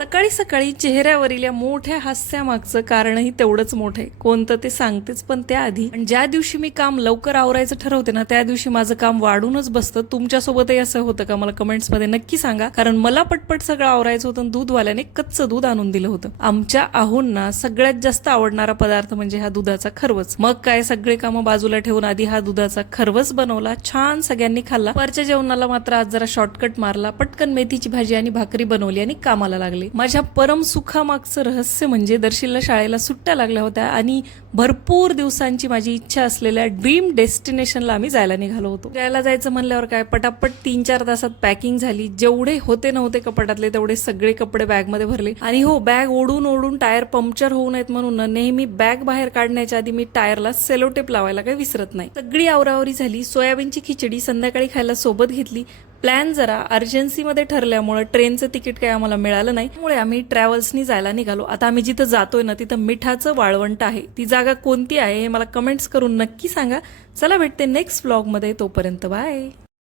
सकाळी सकाळी चेहऱ्यावरील या मोठ्या हास्यामागचं कारणही तेवढंच मोठे कोणतं ते सांगतेच, पण त्याआधी ज्या दिवशी मी काम लवकर आवरायचं ठरवते ना त्या दिवशी माझं काम वाढूनच बसतं. तुमच्यासोबतही असं होतं का? मला कमेंट्समध्ये नक्की सांगा, कारण मला पटपट सगळं आवरायचं होतं. दूधवाल्याने कच्चं दूध आणून दिलं होतं. आमच्या आहोंना सगळ्यात जास्त आवडणारा पदार्थ म्हणजे हा दुधाचा खरवस. मग काय, सगळे कामं बाजूला ठेवून आधी हा दुधाचा खरवस बनवला, छान सगळ्यांनी खाल्ला. वरच्या जेवणाला मात्र आज जरा शॉर्टकट मारला, पटकन मेथीची भाजी आणि भाकरी बनवली आणि कामाला लागले. माझ्या परम सुखामागचं रहस्य म्हणजे दर्शीला शाळेला सुट्ट्या लागल्या होत्या आणि भरपूर दिवसांची माझी इच्छा असलेल्या ड्रीम डेस्टिनेशनला आम्ही जायला निघालो होतो. जायला जायचं म्हणल्यावर काय, पटापट 3-4 तासात पॅकिंग झाली. जेवढे होते नव्हते कपाटातले तेवढे सगळे कपडे बॅगमध्ये भरले. आणि हो, बॅग ओढून ओढून टायर पंक्चर होऊ नयेत म्हणून नेहमी बॅग बाहेर काढण्याच्या आधी मी टायरला सेलोटेप लावायला काही विसरत नाही. सगळी आवरावरी झाली. सोयाबीनची खिचडी संध्याकाळी खायला सोबत घेतली. प्लॅन जरा अर्जन्सीमध्ये ठरल्यामुळे ट्रेनचं तिकीट काही आम्हाला मिळालं नाही, त्यामुळे आम्ही ट्रॅव्हल्सनी जायला निघालो. आता आम्ही जिथं जातोय ना तिथं मिठाचं वाळवंट आहे. ती जागा कोणती आहे हे मला कमेंट्स करून नक्की सांगा. चला भेटते नेक्स्ट व्लॉगमध्ये, तोपर्यंत बाय.